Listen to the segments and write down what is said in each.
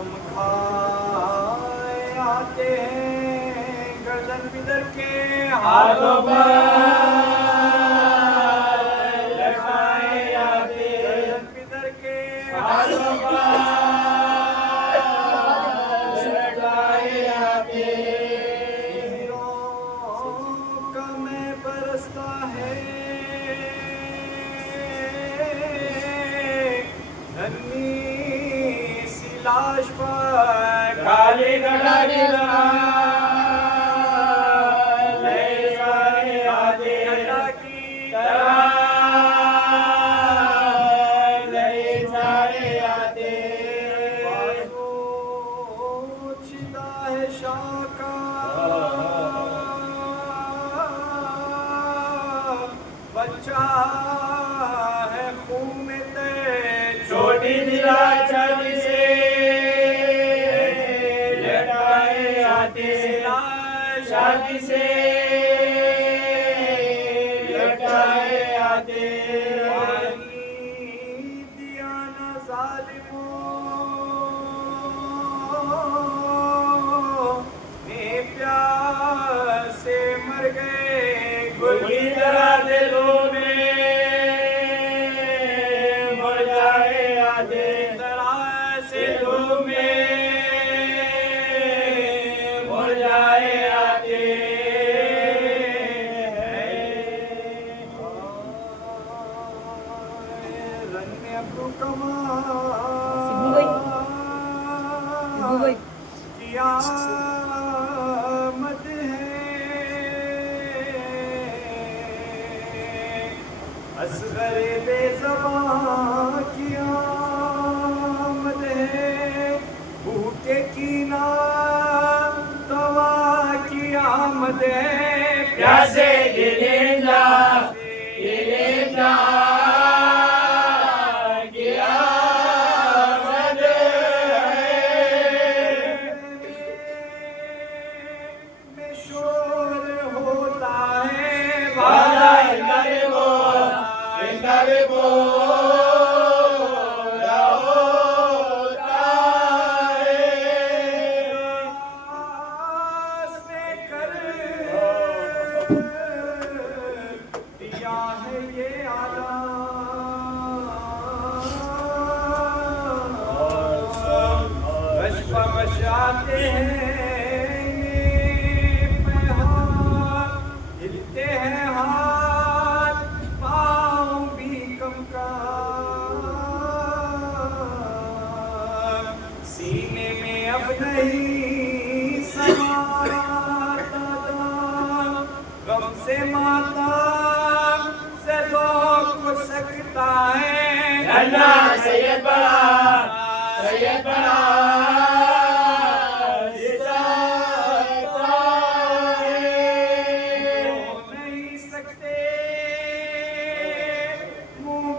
कसम खाए आते हैं गर्दन पिदर के हाथों पर लटकाए आते गर्दन पिदर के हाथों पर लटकाए आते हीरों का मैं बरसता है धन्नी सी लाश पर काली गड़ा गिरा ले जाए आते की तरह ले जाए आते छिदा है शाका बच्चा है खून में ते छोटी दिला छाती से लटाए आते छाती से लटाए आते दिया न जालिमों ने प्यार से मर गए गुल की तरह दिलों में मर जाए आधे तरह से दिलों में मर जाए आधे रंग में अब्दू कमाल कियामत असगरे बेज़बां की आमद है भूखे की ना दवा की आमद है प्यासे गिले जा की आमद है में शोर होता है बाला आते हैं हिलते हैं हाथ पाँव भी कंकार सीने में अब नहीं समाता गम से माता से रोक सकता है अन्ना सैयद बड़ा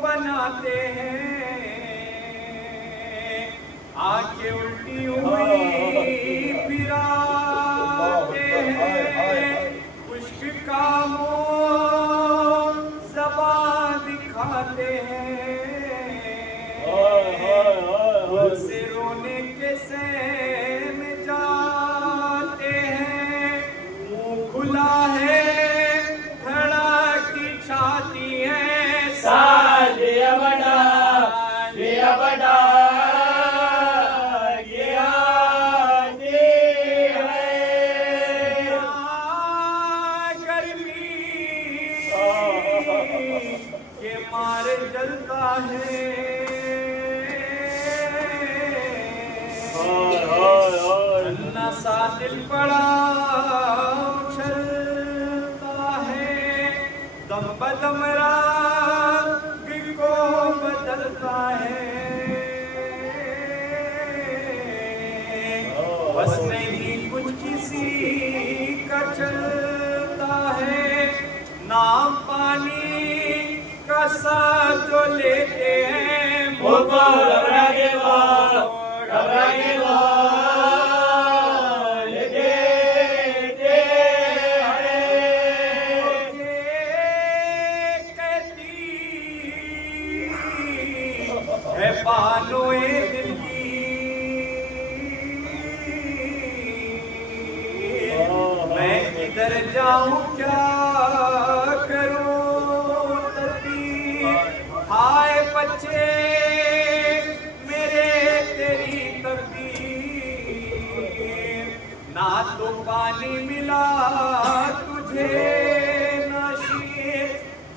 बनाते हैं आंखें उल्टी हुई फिराते हैं खुश्क कामों ज़बान दिखाते हैं से रोने के सहम जाते हैं मुंह खुला है धड़की छाती है बड़ा गर्मी के मारे जलता है नशा दिल पड़ा उछलता है दम बदम राग को बदलता है बस नहीं कुछ किसी का चलता है नाम पानी का साथ जो लेते हैं वो घबरा के बालों दिल की बिखर जाऊं क्या करूं तकदीर, हाय बच्चे मेरे तेरी तकदीर, ना तो पानी मिला तुझे ना शीर,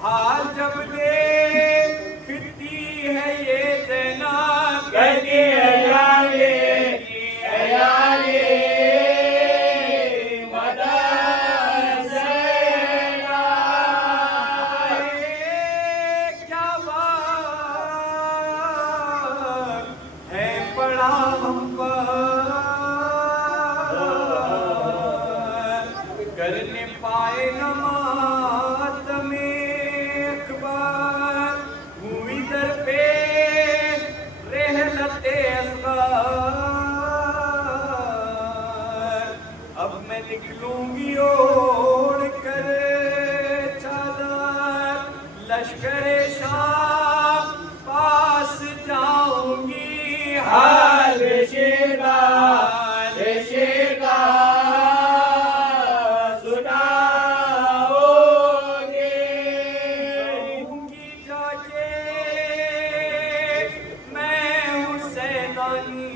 हाल जब देखती है ये जैनब कहती है यारी मदद ज़ैनब, क्या बात है पड़ा हम पर, करने पाए न मातमे अकबर, हुई दर पे रहलते असग़र, अब मैं निकलूंगी ओढ़ कर चादर, लश्करे शाम पास जाऊंगी, हाल बेशीर का सुनाओगे, कहूंगी जाके मैं हूँ सैलानी,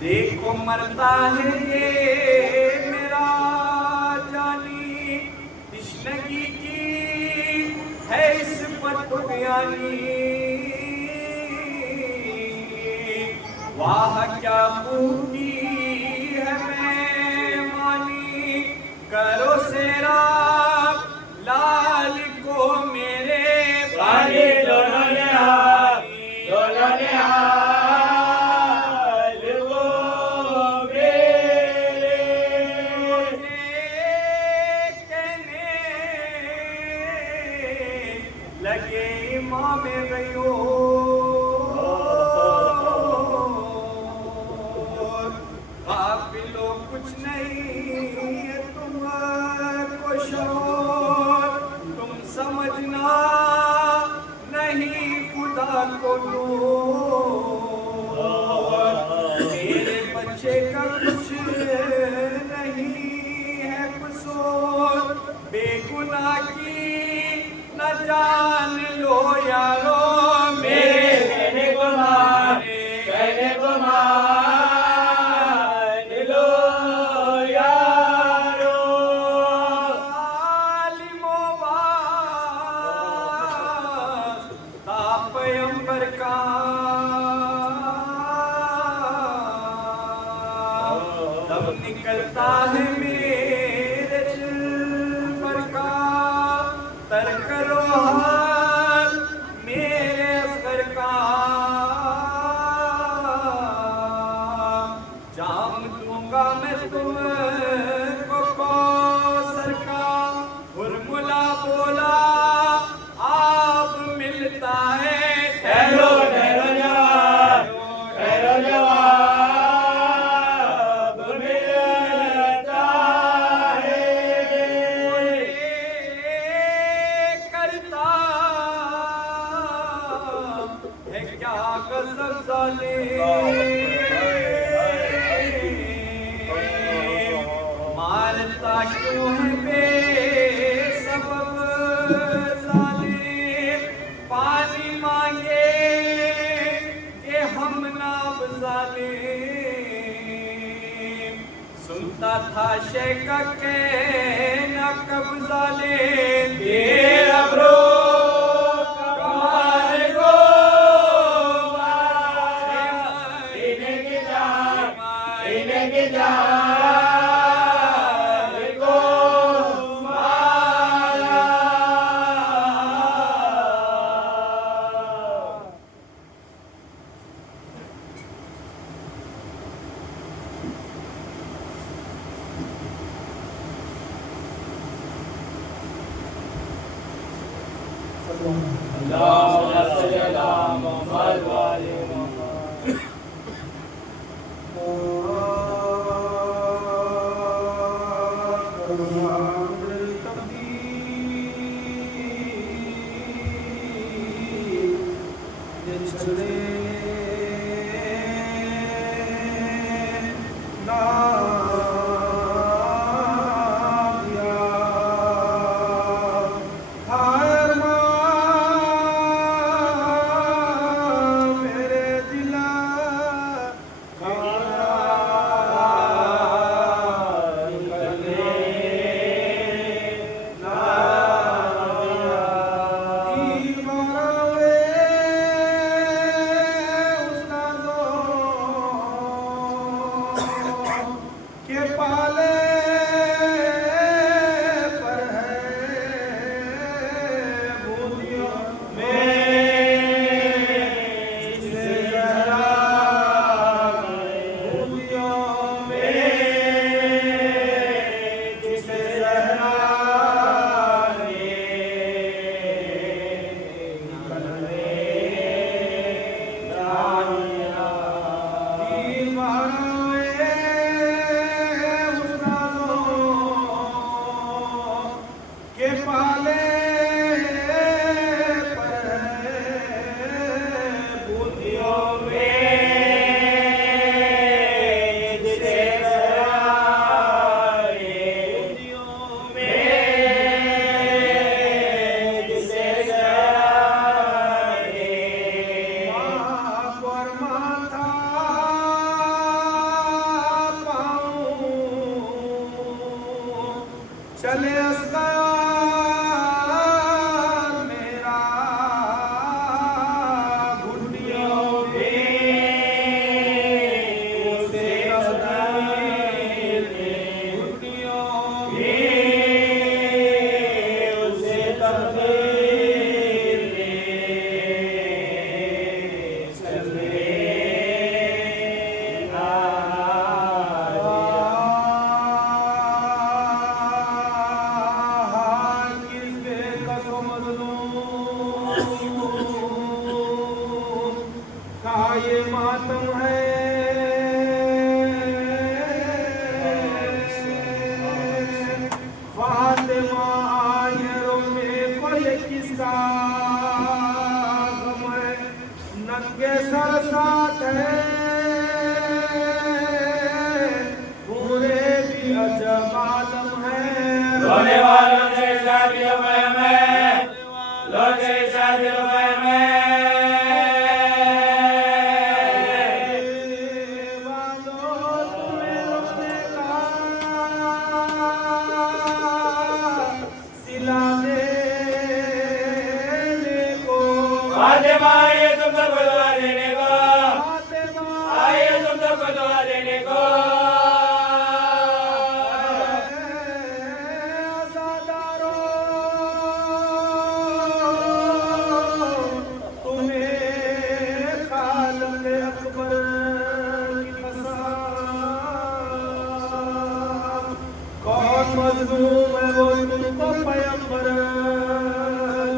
देखो मरता है ये मेरा जानी, तिश्नगी की है इस पर तुग़यानी, वाह क्या खूबी है मेहमानी, करो सेराब लाल को मेरे बाली, दोनों ने हाल वो मेरे, कहने लगे इमाम गयो, काफिलो कुछ नहीं है तुमको शोर, तुम समझना नहीं खुदा को दूर, मेरे बच्चे का कुछ नहीं है कसूर, बेगुनाह की न जान लो यारो, मेरे कहने को मान लो यारो, आलिमो वास्ता पैगंबर का, तब निकलता है मेरे दिल पर का, तर करो हाल मेरे असगर का, जाम दूंगा मैं तुमको कौसर का, हुरमुला बोला आप मिलता है, ठहरो जवाब मिलता है, करता है क्या गज़ब ज़ालिम, मारता क्यों है बेसबब ज़ालिम, पानी मांगे कि हम नाब ज़ालिम, सुनता था शेख का कहना कब ज़ालिम, तेरा ब्रो कमाल को इन्हें की जान को मारा, अल्लाहुम्मा सल्ली अला मुहम्मद व आलि मुहम्मद। चले अस्कार मेरा घुटियों से ये मातम है फातिमा आयरों में कोई किसका गम है नंगे सर साथ है पूरे भी अजब आलम है रोने वालों से शादियों में रोने शादियों में फातिमा आइए तुम सबको दुआ देने को आइए तुम सबको दुआ देने को तुम्हें खालिक अकबर की कसम कौन मजलूम है वो तुमको पैगंबर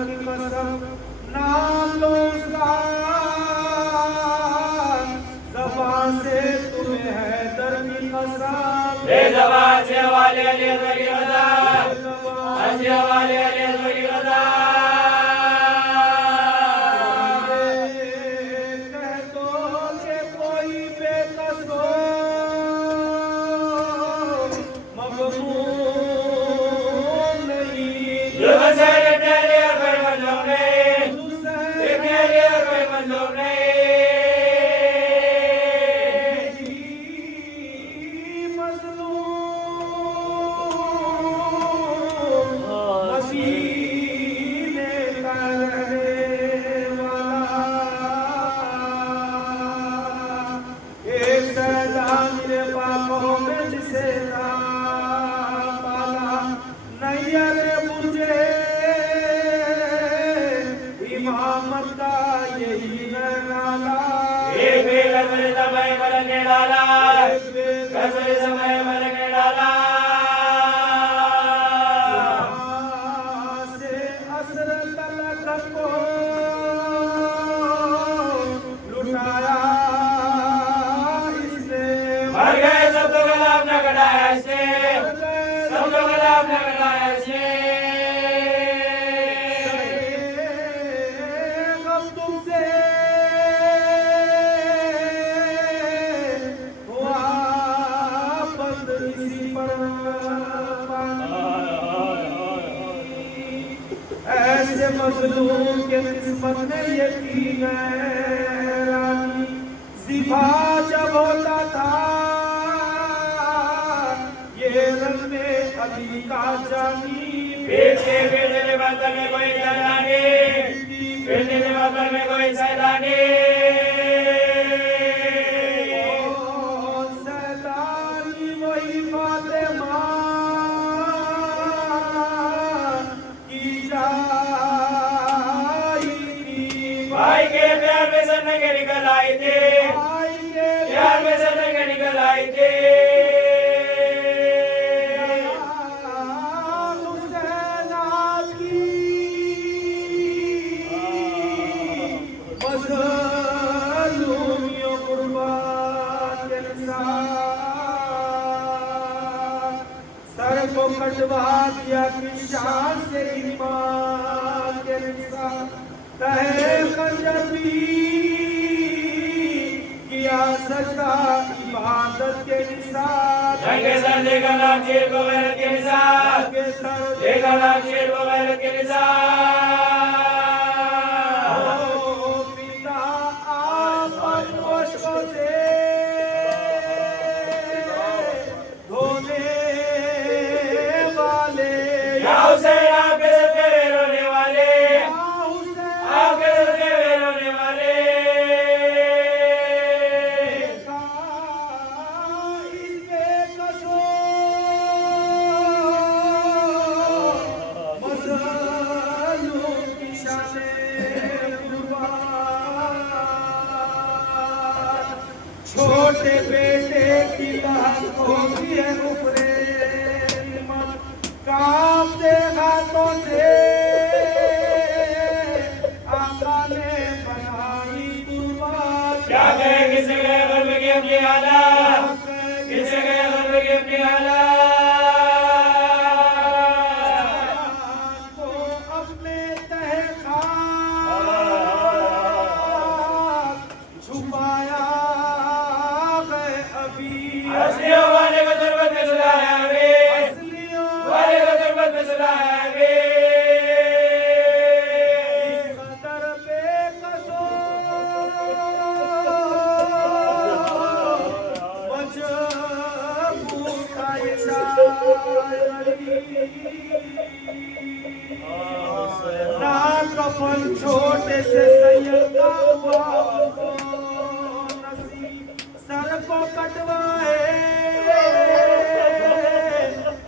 की कसम नाम लो उसका ज़बान से तुम्हें हैदर की कसम बेज़बान से वाले अली अकबर की कसम हंसी वाले अली अकबर की कसम कह दो कि कोई बेकसो मग़मूम नहीं जो बसेरे प्यारे अकबर मजलूम नहीं प्यारे अकबर मजलूम नहीं इमामत का यही नाला एक बेगसरे समय बरके डाला गसरे समय बरके डाला से असर तलक को लुटाया इसने मर गए सब तो गला अपना कटाया इसने सब तो गला अपना कटाया इसने ऐसे मजलूम के किस्मत में यकीन है रानी ज़िबा जब होता था ये रंग में अली का जानी बेटे बेटे बर्तन में कोई सैलानी बेटे बर्तन में कोई सैलानी सैलानी वही फातिमा भाई के प्यार में सन्न के निकल आई थी प्यार में सन्न के निकल आई थी मज़लूमियों कुर्बान के सर को कटवा दिया कि शान से ईमान के निशान कहे कंजबी किया सजदा इबादत के निशान जंगे सर देखा नाम शेर को गैरत के निशान के सर देखा नाम शेर को गैरत के निशान पिता आप पुष्पों से धोने वाले होती है ऊपरे कांपते हाथों से आका ने बनाई कुर्बान। क्या कहे किसे गए गर्भ की अपनी हालत, किसे गए गर्भ की अपनी हालत। को अपने तहखाक छुपाया है अभी। असलियों वाले को तुरबत में सुलाया अभी, असलियों वाले को तुरबत में सुलाया अभी। इस कदर बेकसो मजबूर था ये शायरी। ना कफन छोटे से सैयद का हुआ उसको नसीब, सर को कटवाए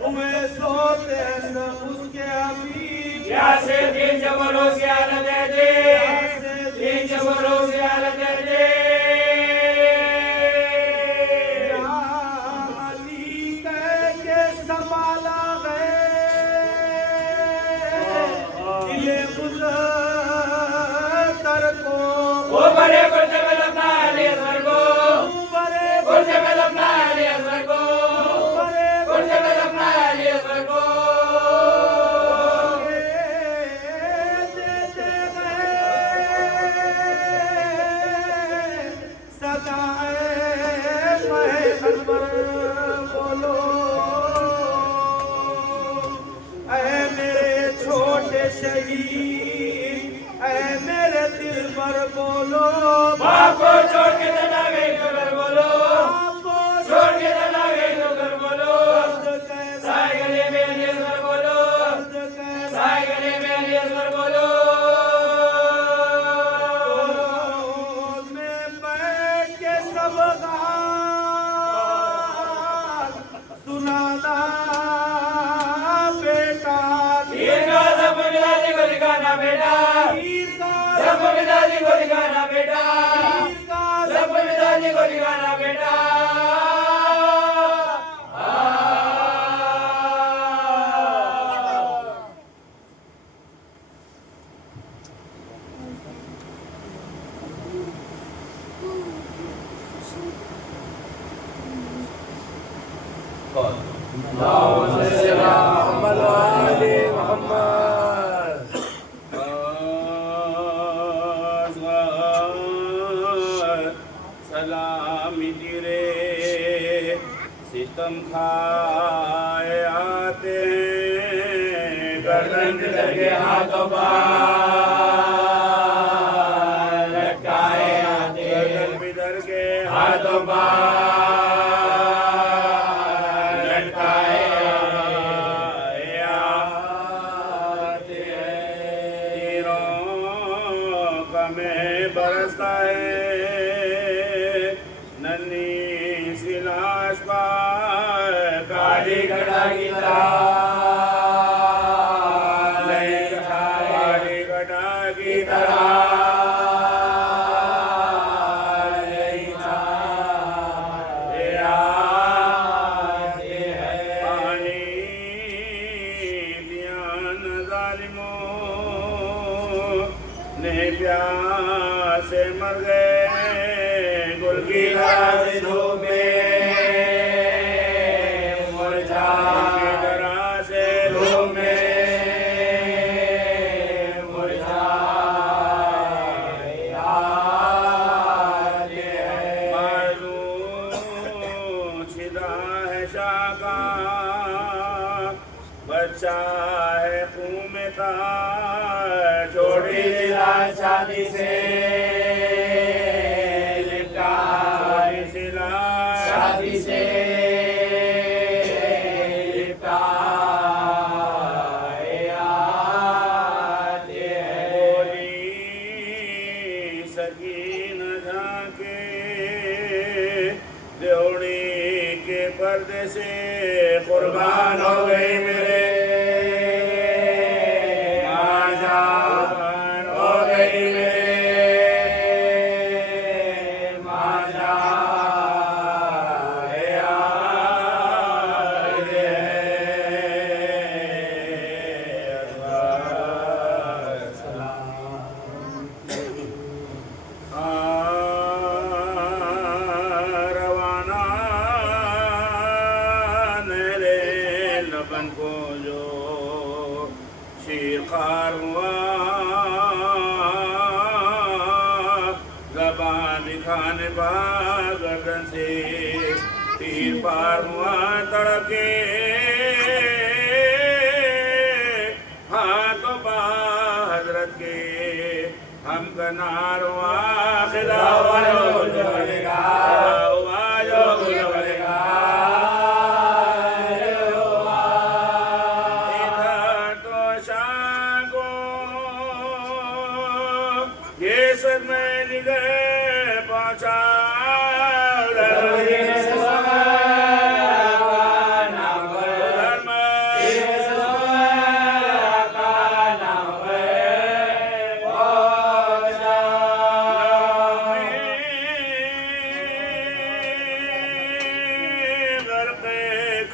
हुए सोते सब उसके अभी। प्यासे तीन जबरों की हालत है जी, तीन जबरों की हालत है जी। अली कह के संभाला गए दिले मुज़्ज़तर को। वो बड़े कुर्ते में लपना अली असगर को, बड़े कुर्ते में लपना अली असगर को, बड़े कुर्ते में लपना अली असगर को। देते गए सदाए महे अनवर बोलो ऐ मेरे छोटे शहीद ऐ मेरे दिल पर बोलो। बाप को छोड़ के तना गई तो घर बोलो, आपको छोड़ के तना गई तो घर बोलो। दर्द कैसा साए गले में अली असगर बोलो, दर्द कैसा साए गले में अली असगर बोलो। में बैठ के सब गाल सुनाना बेटा। तीर का सब मिलादी को दिखाना बेटा, तीर का सब मिलादी को दिखाना बेटा, तीर का सब मिलादी को दिखाना बेटा। सलामी गिरे सितम खाए आते गर्दन बिदर के हाथों पर लटकाए आते, गर्दन बिदर के हाथों पर लटकाए आते हैं। तीरों का में बरसता है नन्ही सी लाश पर काली घटा की ताल काली घटा की तरह पानी दिया न जालिमों ने प्यासे मर गए गुल की से धूप में मुरझा, तरह से धूप में मुरझा आते हैं। मालूम छिदा है शाका बच्चा है खून में था छोटी सी लाल शादी से लिपटा, शादी से लिपटा आते हैं। सकीन झांके देवड़ी के पर्दे से कुर्बान हो गई मेरे माजा हो गई माजा बचपन को जो शिकार हुआ, ज़बान दिखाने गर्दन से तीर पार हुआ, तड़के हाथों पा हजरत के हम कनार हुआ, खिलावा जो बनेगा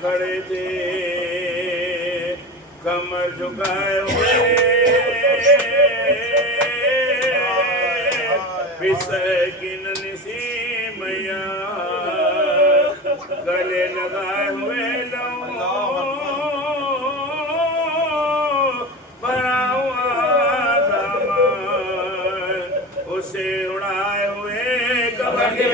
खड़े थे कमर झुकाए हुए, पिसकिन निसी मैया गले लगाए हुए भरा हुआ दामन उसे उड़ाए हुए कमर के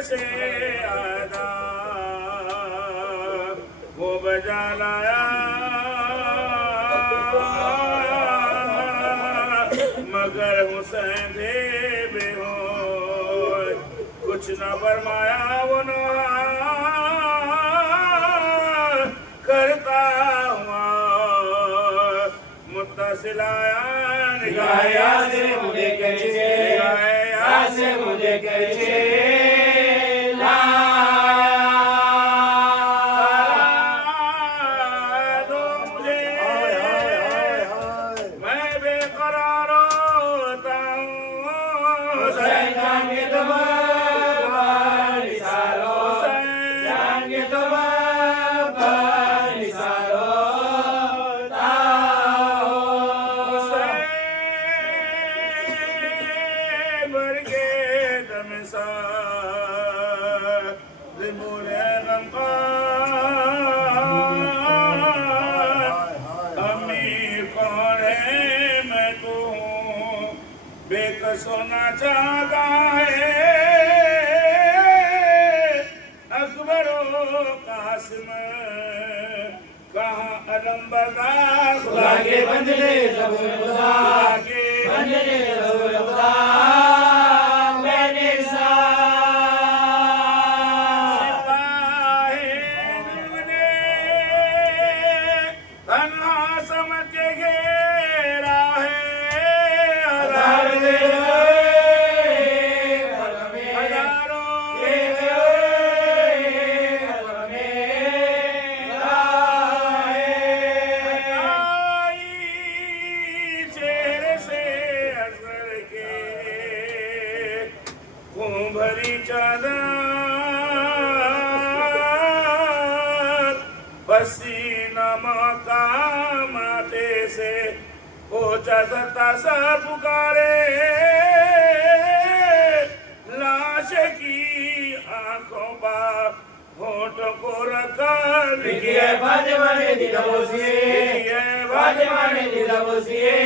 से आदा वो बजा लाया, मगर हुसैन थे बेहोश, कुछ न फरमाया वो न करता हुआ मुत्तसिलाया, निगाह से मुझे कहिए, निगाह से मुझे कहिए सोना चाहता है अकबर कासिम, कहाँ अलम बर्दार खुदा के बंदे ज़बूर खुदा के बंदे ज़बूर खुदा मैंने सिपाही ने तन्हा समझ के घेरा है, भरी चादर पसीना मौका माथे से पोछा सत्ता सा पुकारे, लाश की आंखों पर होठों को रखा, लिखिए फातिमा ने दिलबोसिए, लिखिए फातिमा ने दिलबोसिए,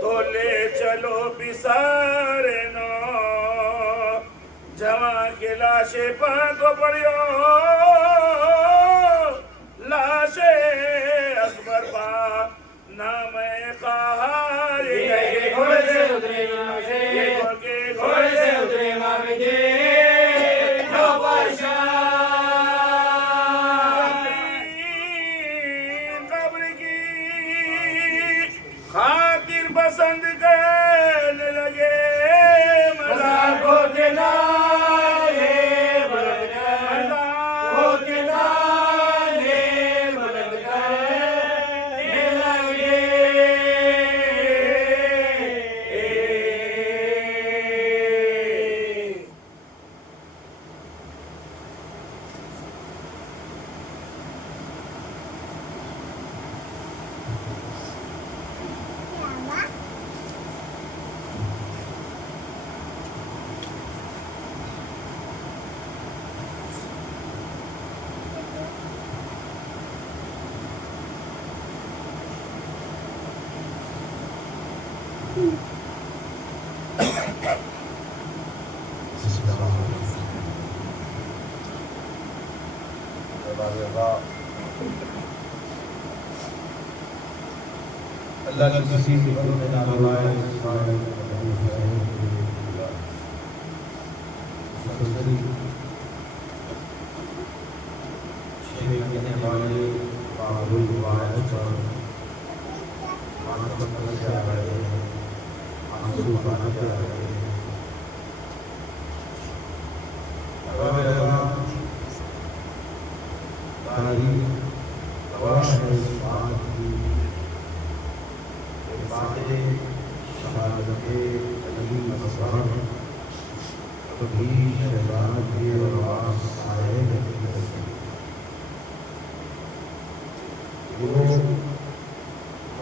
तो ले चलो बिसारे नो लाशे पंखो पड़ियो लाशे अकबर बा नाम कहारी घोड़े से उतरे घोड़े से उतरे मामी जी नो कब्र की खातिर पसंद करने लगे मज़ार को किनारे बुलंद कर को किनारे बुलंद करने लगे अल्लाह की किसी भी बंदे में नाराज़ कहने वाले बाबुल वायद पर मानव से आ रहे हैं आंसू बहाने आ रहे हैं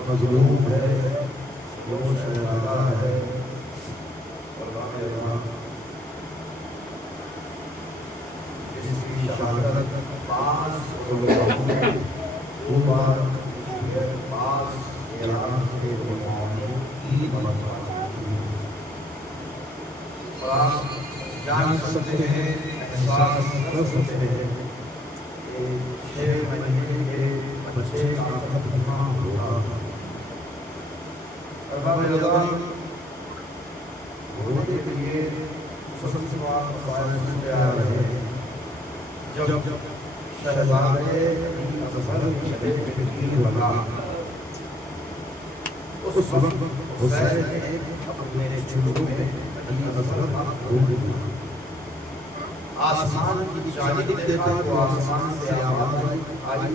मजलूम है वो शहजादा है जिसकी शहादत पास जान सकते हैं एहसास कर सकते हैं कि 6 महीने के बच्चे का खत्मा होगा होने के लिए आ रहे हैं जब शहजादे लगा उस वक्त हुसैन ने अपने चुल्लू में आसमान की जानिब देखा तो आसमान से आवाज आई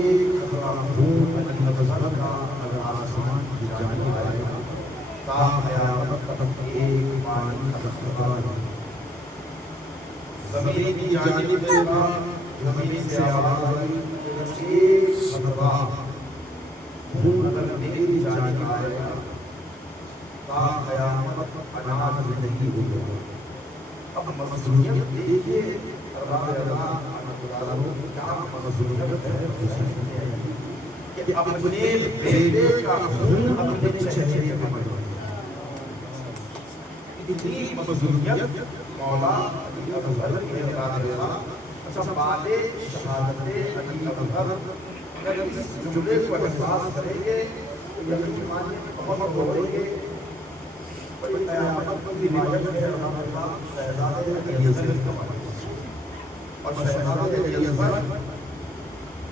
एक नज़र का अगर आसमान की जानिब आएगा ता क़यामत तक एक पानी का कतरा ज़मीन की जानिब देखा ज़मीन से आवाज आई एक कतरा खून अगर मेरी जानिब आएगा ता क़यामत अनाज नहीं होगा। अब मज़लूमियत देखिए क्या मज़लूमियत है कि अपने बेटे का खून अपने चेहरे पे मरना, इतनी मज़लूमियत मौला अली अकबर के अच्छा बाले शहादते अली अकबर अगर इस जुमले को एहसास करेंगे तो यकीन मानिए बहुत रोएंगे। क़यामत की रिवायत है शहज़ादे अली अकबर और शहज़ादे अली अकबर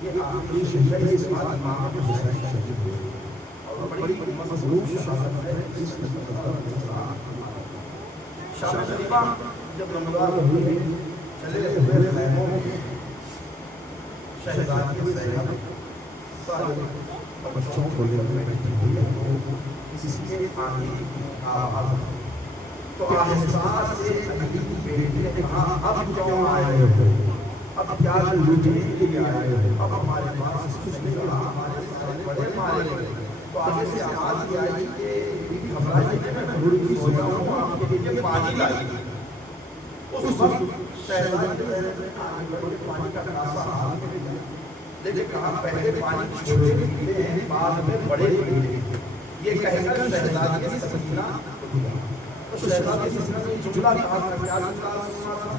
ये आखिरी शहीद है इस बात इमाम हुसैन शहीद हुए और बड़ी मज़लूम शहादत है इस शाम शरीफा जब रमज़ान हुई चले हुए खैमों में शहज़ादी ज़ैनब सारे बच्चों को लेकर बैठी हुई है इसके आने की आवाज़ तो एहसास से अली बेटे ने कहा अब क्यों आए हो, अब क्या लूटने के लिए आए हो, अब हमारे पास कुछ नहीं रहा, हमारे सारे बड़े मारे गए। तो आगे से आवाज़ ये आई कि घबराइए मैं भूल की सोया हूँ आपके लिए पानी लाई। उस वक्त शहज़ादी ने पानी का कासा हाथ में लिया लेकिन कहा पहले पानी छोटे पीते हैं बाद में बड़े पीते हैं। ये कहकर शहज़ादी सकीना तो शहज़ादी सकीना ने जुमला कहा था क्या जुमला सुना था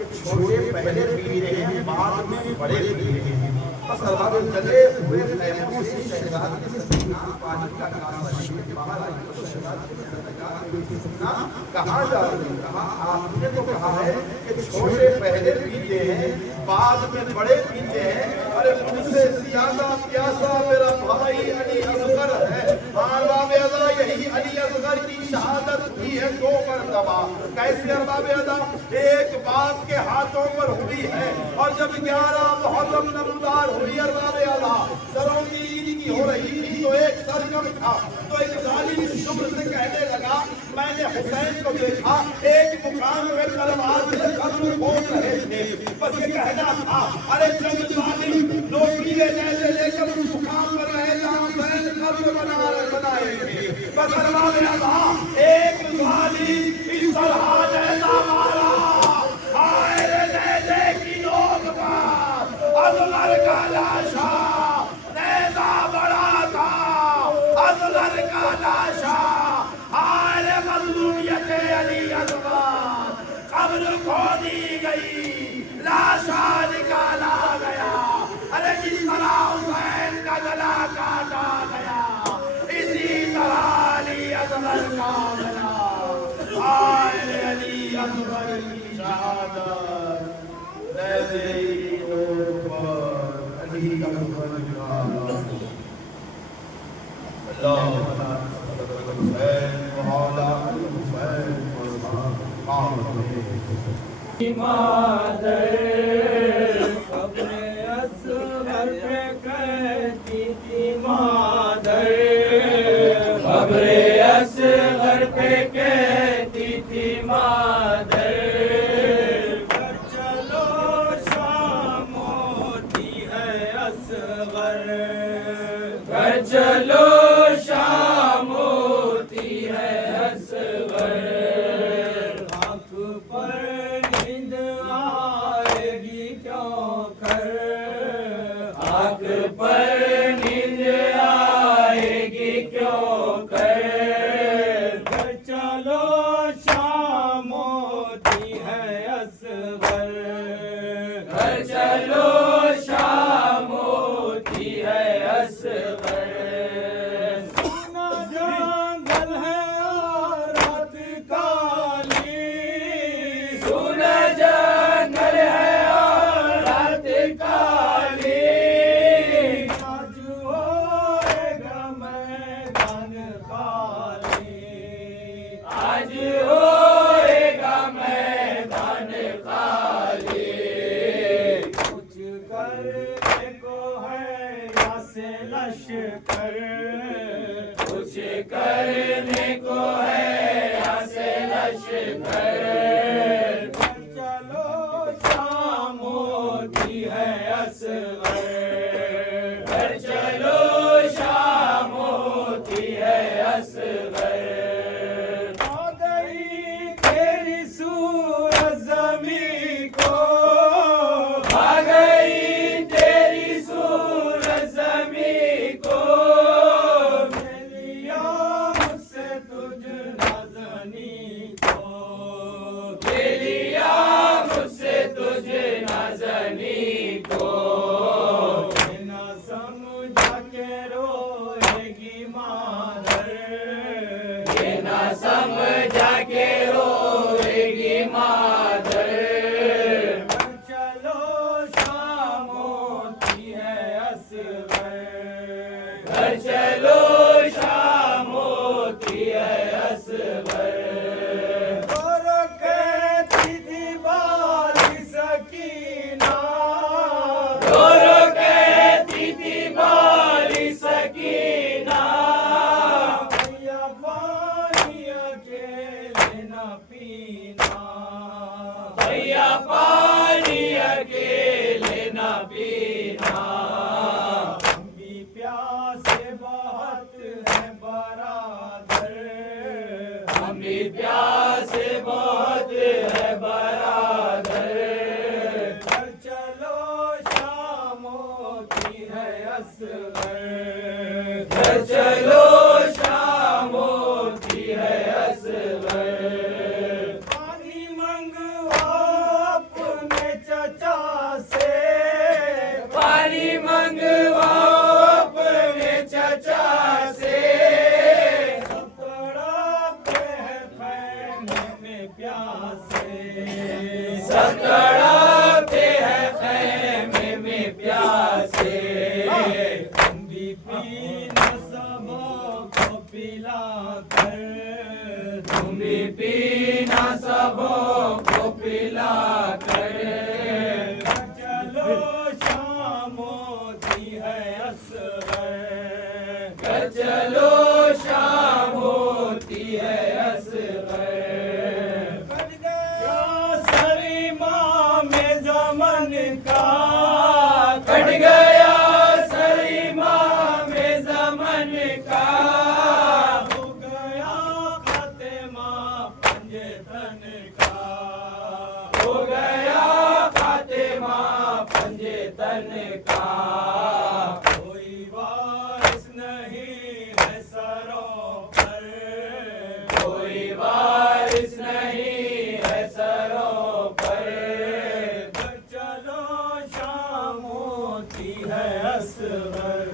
कि छोटे पहले पीते हैं बाद में बड़े पीते हैं। बस अरबाब जले हुए खैमों से शहजादी सकीना पानी का कासा लेके बाहर आई तो शहजादी ने सकीना कहाँ जा रही है? कहा आपने तो कहा है कि छोटे पहले पीते हैं बाद में बड़े पीते हैं। अरे मुझसे ज्यादा प्यासा मेरा भाई अली असगर है। अरबाब अदा यही अली असगर की शहादत हुई है 2 मरतबा। कैसे अरबाब अदा? एक बाप के हाथों पर हुई है और जब 11 मुहर्रम नमदार हुई अरबाब अदा सरों की ईद की हो रही थी तो एक सरगम था तो एक जालिम शुक्र से कहने लगा मैंने हुसैन को देखा एक मुकाम पे तलवार से कब्र खोद रहे थे। बस ये कहना था अरे चंद जालिम नौकरी जैसे लेकर उस मुकाम पर रहे जहाँ हुसैन कब्र बनाए थे। बस अरबाब अदा एक जालिम इस तरह जैसा मारा हाय रे नेज़े की नोक पर असगर का लाशा नेज़ा बड़ा था असगर का लाशा हाय रे मज़लूमियत अली असगर कब्र खोदी गई लाशा निकाला गया। अरे जिस तरह हुसैन का गला काटा गया इसी तरह अली असगर का गला हाय रे अली असगर की शहादत नेज़े की नोक पर अली असगर का मादर कब्र असगर पे कहती थी मादर कब्र असगर पे कहती थी मादर चलो शाम होती है असगर घर चलो शाम होती है असगर आँख पर नींद आएगी क्यों कर आँख पर नींद आएगी क्यों कर घर चलो शाम होती है असगर घर चलो शाम होती है असगर सुना जंगल है और रात काली सुना जंगल है और रात काली आज होएगा मैदान खाली आज होएगा मैदान खाली कुछ करने को है या से लश्कर कुछ करने को है या से लश्कर चलो शाम होती है असगर घर चलो शाम होती है असगर आ गई तेरी सूरत ज़मीं को आ गई तेरी सूरत ज़मीं को ले लिया मुझसे तुझ नाज़नी को ले लिया मुझसे तुझ नाज़नी को ना समझा के रोएगी मादर ये ना समझा के रोएगी मादर चलो शाम होती है असगर घर चलो शाम होती है असगर और कहती थी बाली सकीना और कहती थी बाली सकीना भैया पानी अकेले न पीना भैया पानी अकेले न पीना हम भी प्यासे बहुत है बरादर हम भी प्यासे बहुत है बरादर घर चलो शाम होती है असगर घर चलो शाम होती है असगर पानी मंगवा प्यासे, सब तड़पते हैं खैमे में प्यासे, तुम भी पीना सबको पिला कर, तुम भी पीना सबको पिला कर, चलो शाम होती है असगर, चलो शाम होती है असगर, कट गया सरीमा में ज़मन का, कट गया सरीमा में ज़मन का, हो गया खातिमा पंजतन का, हो गया खातिमा पंजतन का, कोई वारिस नहीं है सरों पर, कोई वारिस नहीं है सरों पर, चलो शाम होती है असगर,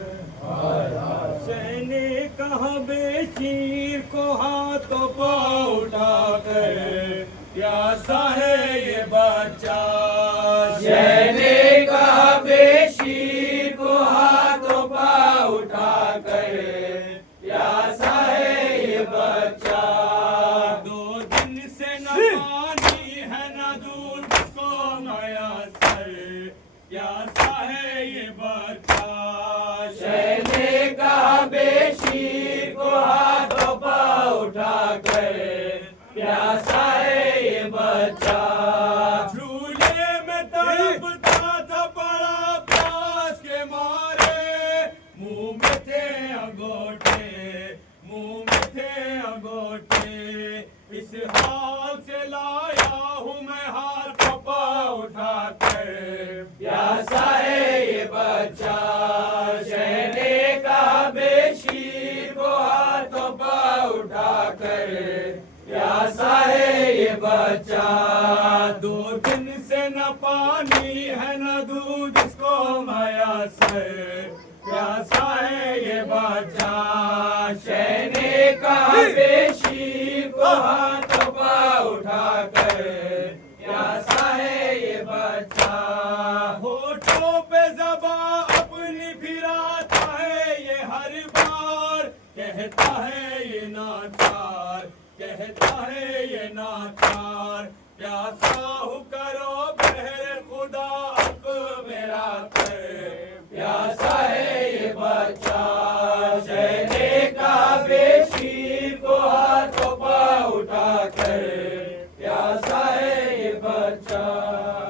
शहने कहा बेशीर को हाथों पाँव उठाकर, प्यासा है ये बच्चा, शहने कहा बेशीर को हाथों पाँव उठाकर, प्यासा है ये बच्चा, 2 दिन से न पानी है न दूध को मयसर, प्यासा है ये बच्चा, शहने कहा बेशीर को हाथों पाँव उठाकर, प्यासा है ये बच्चा, झूले में तड़पता था बड़ा प्यास के मारे, मुंह में थे अंगूठे, मुंह में थे अंगूठे, इस हाल से लाया हूँ मैं हाथों पाँव उठाकर, प्यासा है ये बच्चा, शहने कहा बेशीर को हाथों पाँव उठाकर, प्यासा है ये बच्चा, 2 दिन से न पानी है न दूध इसको मयसर, प्यासा है ये बच्चा, शहने कहा बेशीर को हाथों पाँव उठाकर, प्यासा है ये बच्चा, होठों पे ज़बां अपनी फिराता है ये हर बार, कहता है ये नाचार, कहता है ये नाचार, प्यासा हूँ करो बहर खुदा हक मेरा कर, प्यासा है ये बच्चा, शहने कहा बेशीर को हाथों पाँव उठाकर, प्यासा है ये बच्चा,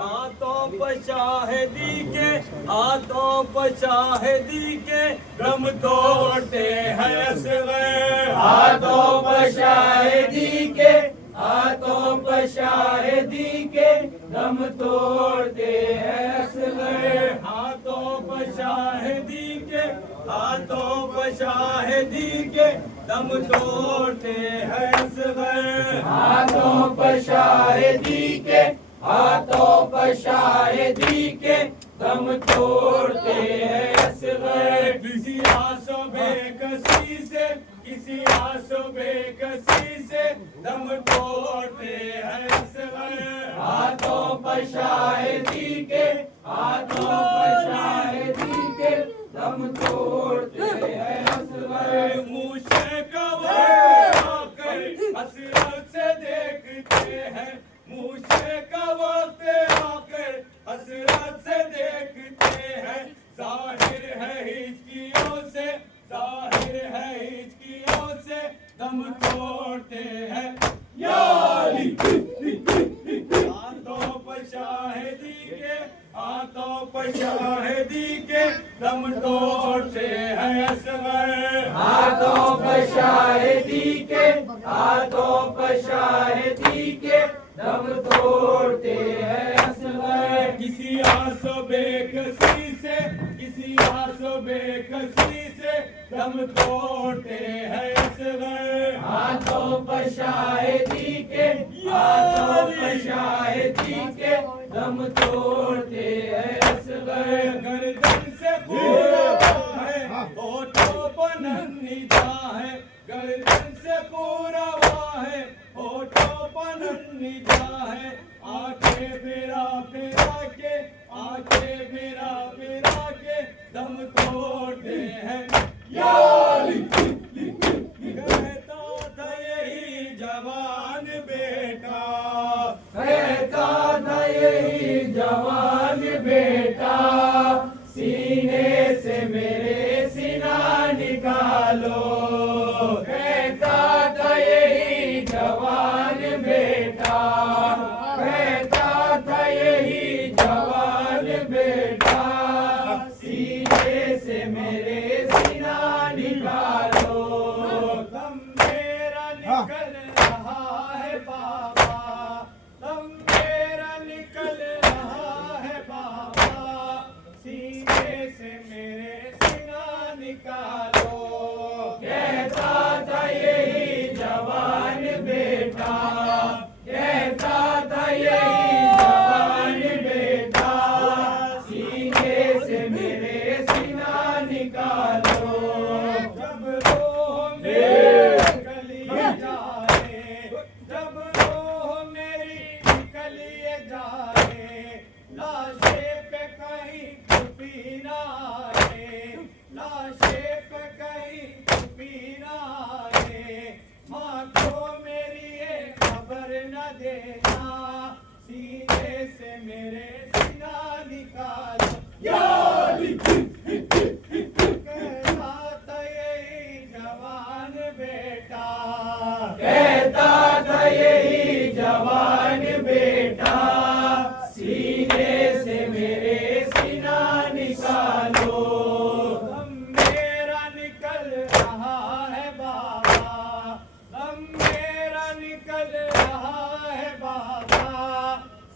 हाथों पर शाहिदी के, हाथों पर शाहिदी के दम तोड़ते हैं असगर, हाथों पर शाहिदी के, हाथों पर शाहिदी के दम तोड़ते हैं असगर, हाथों पर शाहिदी के, हाथों पर शाहिदी के दम तोड़ते हैं असगर, हाथों पर शाहिदी के, हाथों पर शाहिदी के दम तोड़ते हैं असगर, किसी आसो बेकसी से, किसी आसो बेकसी से दम तोड़ते हैं असगर, हाथों पर शाहिदी के, हाथों पर शाहिदी के दम तोड़ते हैं असगर, मुँह से कवर आकर हसरत से देखते हैं, मुँह से कवरते आकर हसरत से देखते हैं, जाहिर है हिचकियों से, जाहिर है हिचकियों से दम तोड़ते हैं यारी, हाथों पर शाहिदी के, हाथों पर शाहिदी के दम तोड़ते हैं असगर, हाथों पर शाहिदी के, हाथों पर शाहिदी के दम तोड़ते हैं असगर, किसी आसो बेकसी से, किसी आसो बेकसी से दम तोड़ते हैं असगर, हाथों पर शाहिदी के, हाथों पर शाहिदी के दम तोड़ते हैं असगर, गर्दन से पूरा है होठों पर नन्ही है, गर्दन से पूरा है होठों पर नन्ही बेटा कहता था यही जवान बेटा सीने से मेरे सीना निकालो कहता था यही जवान बेटा कहता था यही जवान बेटा सीने से मेरे सीना निकालो दम मेरा निकल रहा है बाबा दम मेरा निकल रहा है बाबा सीने से मेरे सीना निकालो कहता था यही जवान बेटा कहता था यही जवान बेटा सीने से मेरे सीना निकालो जब रोह मेरी निकली जाए जब रोह मेरी निकली जाए लाशे पे कहीं छुपी ना आए लाशे पे कहीं छुपी ना आए माँ को मेरी ये खबर न देना सीने से मेरे सीना निकालो कहता था यही जवान बेटा कहता था यही जवान बेटा सीने से मेरे सीना निकालो दम मेरा निकल रहा है बाबा दम मेरा निकल रहा है बाबा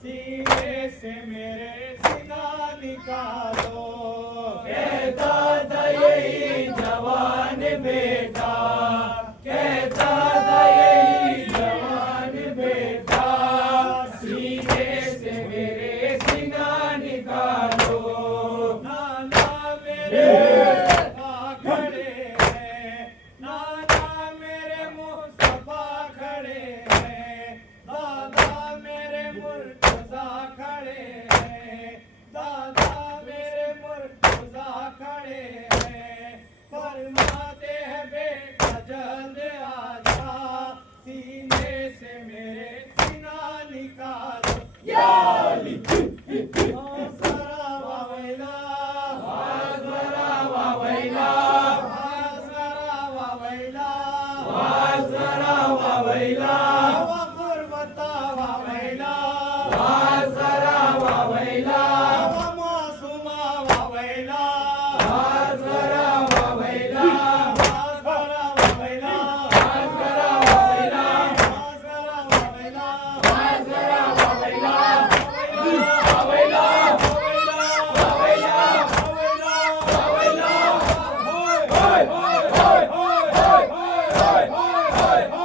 सीने से मेरे सीना निकालो कहता था यही जवान बेटा कहता था यही जवान बेटा सीने से मेरे सीना निकालो नाना मेरे मुस्तफा खड़े हैं नाना मेरे मुस्तफा खड़े हैं दादा मेरे मुर्तजा खड़े हैं दादा मेरे मुर्तजा खड़े हैं फरमाते हैं बेटा जल्द आजा सीने से मेरे सीना निकालो जरा वावैला वाजरा वावैला जरा वावैला वाजरा वावैला वा गुरबता वावैला वाजरा वावैला वा मासूमा वावैला वाजरा वावैला जरा वावैला वाजरा वावैला जरा वावैला वाजरा वावैला वावैला वावैला वावैला